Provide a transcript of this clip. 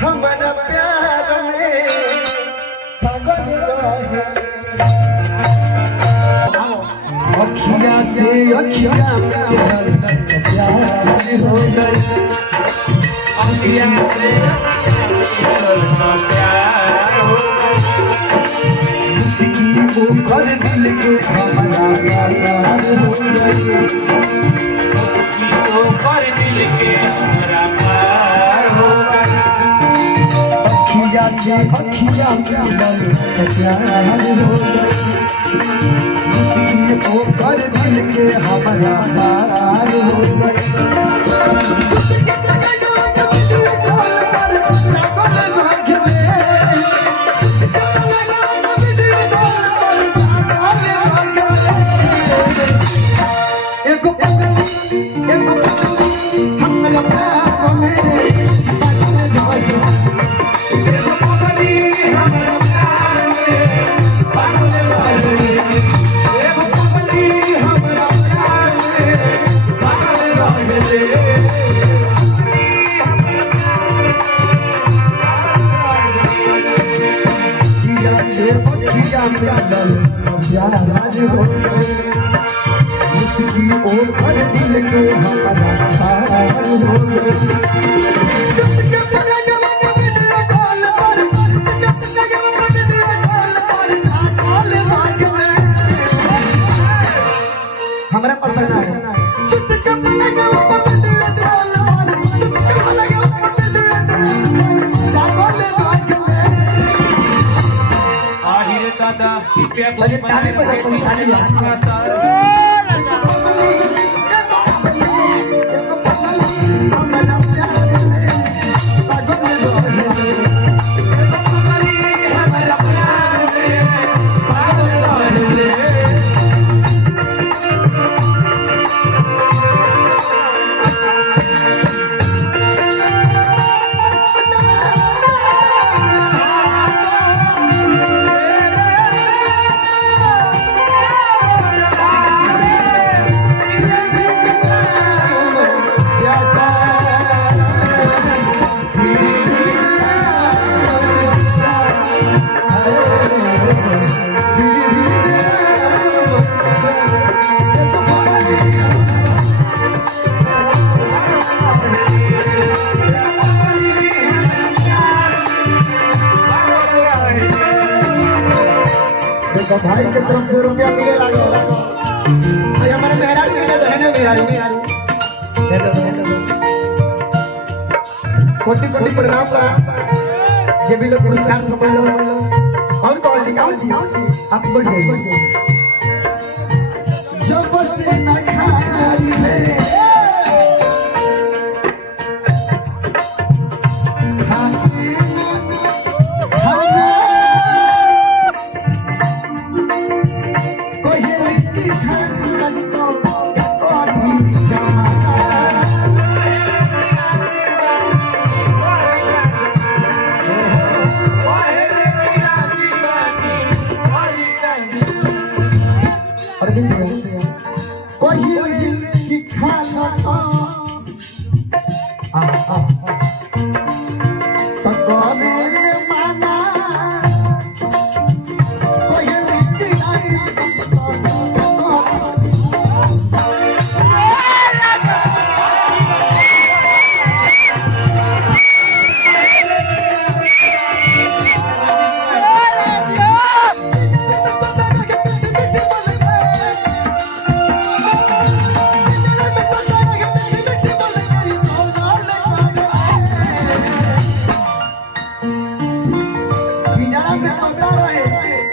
हमारा प्यार में पागल रहे अखिया से अखिया प्यार हो गई अखिया से प्यार हो गई ऊपर दिल के हमारा प्यार हो गई ऊपर दिल के हमारा प्यार हो गई अखिया से अखिया प्यार हो गई ऊपर दिल के हमारा प्यार हो ऊपर दिल के हमारा प्यार हो हमारा पसंद है तो भाई के तरफ 2 रुपया मिले लागो भाई हमारे मेहरारू के दे देने मेहरारू दे दो कोटि कोटि प्रणाम बा जे भी लोग पुरस्कार समझ लो और कौन जी आप बढ़ जाइए जब से न खाई ले जिम्मेदार आहे